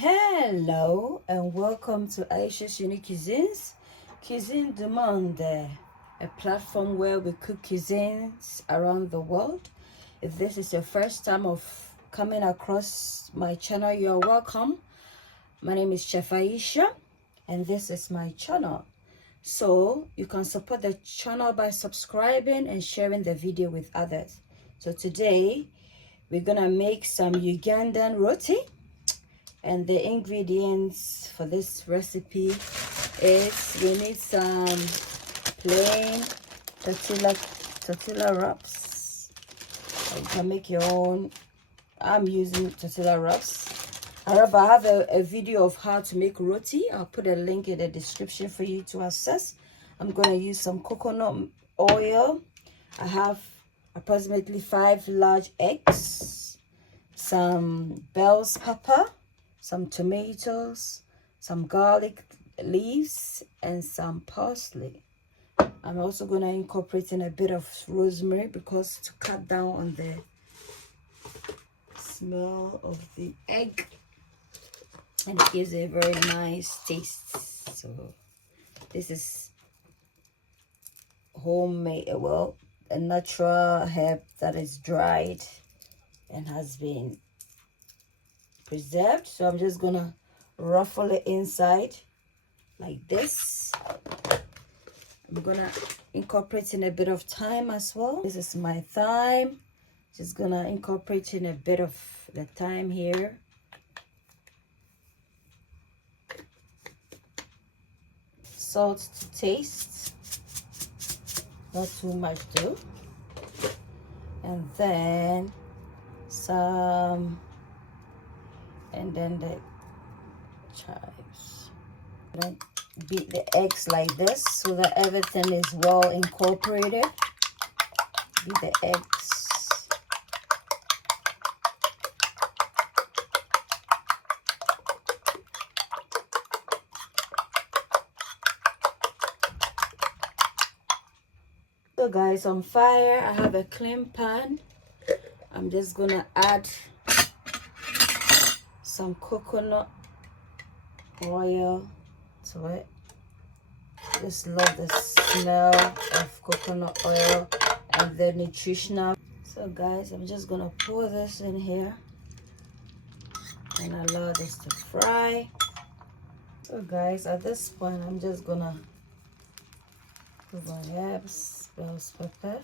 Hello and welcome to Ayesha's Unique Cuisines, Cuisine du Monde, a platform where we cook cuisines around the world. If this is your first time of coming across my channel, you're welcome. My name is Chef Ayesha and this is my channel. So you can support the channel by subscribing and sharing the video with others. So today we're gonna make some Ugandan Roti. And the ingredients for this recipe is we need some plain tortilla wraps. You can make your own. I'm using tortilla wraps. However, I have a video of how to make roti. I'll put a link in the description for you to access. I'm going to use some coconut oil. I have approximately 5 large eggs, some bell's pepper, some tomatoes, some garlic leaves, and some parsley. I'm also going to incorporate in a bit of rosemary because to cut down on the smell of the egg, and it gives a very nice taste. So this is homemade, well, a natural herb that is dried and has been preserved. So I'm just gonna ruffle it inside like this. I'm gonna incorporate in a bit of thyme as well. This is my thyme. Just gonna incorporate in a bit of the thyme here. Salt to taste, not too much though. And then some, and then the chives. Then beat the eggs like this so that everything is well incorporated. Beat the eggs. So guys, on fire, I have a clean pan. I'm just gonna add some coconut oil to it. Just love the smell of coconut oil and the nutritional. So guys, I'm just gonna pour this in here and allow this to fry. So guys, at this point, I'm just gonna put my herbs, bell's pepper.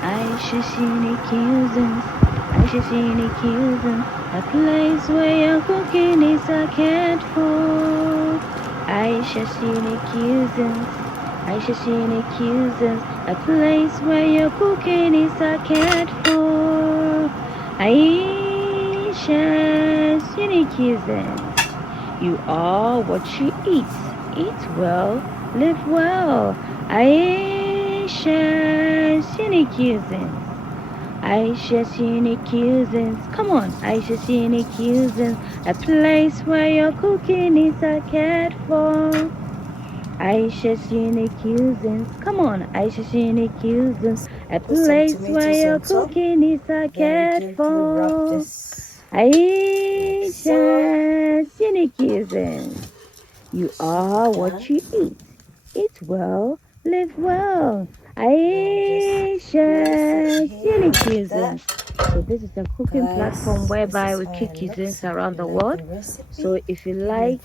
Ayesha's Unique Cuisines, Ayesha's Unique Cuisines, a place where your cooking is a can't for. Ayesha's Unique Cuisines. Ayesha's Unique Cuisines. A place where your cooking is cared for. Ayesha's Unique Cuisines. You are what you eat. Eat well, live well. Ayesha's Unique Cuisines. Ayesha's Unique Cuisines. Come on, Ayesha's Unique Cuisines. A place where your cooking is cared for. Ayesha's Unique Cuisines. Come on, Ayesha's Unique Cuisines. A place where your cooking is cared for. Ayesha's Unique Cuisines. You are what you eat. Eat well, live well. Ayesha's Unique Cuisines. So this is a cooking platform whereby we cook cuisines around the world. So if you like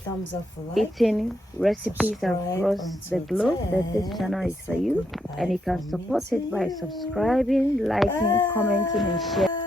eating recipes across the globe, then this channel is for you. And you can support it by subscribing, liking, commenting, and sharing.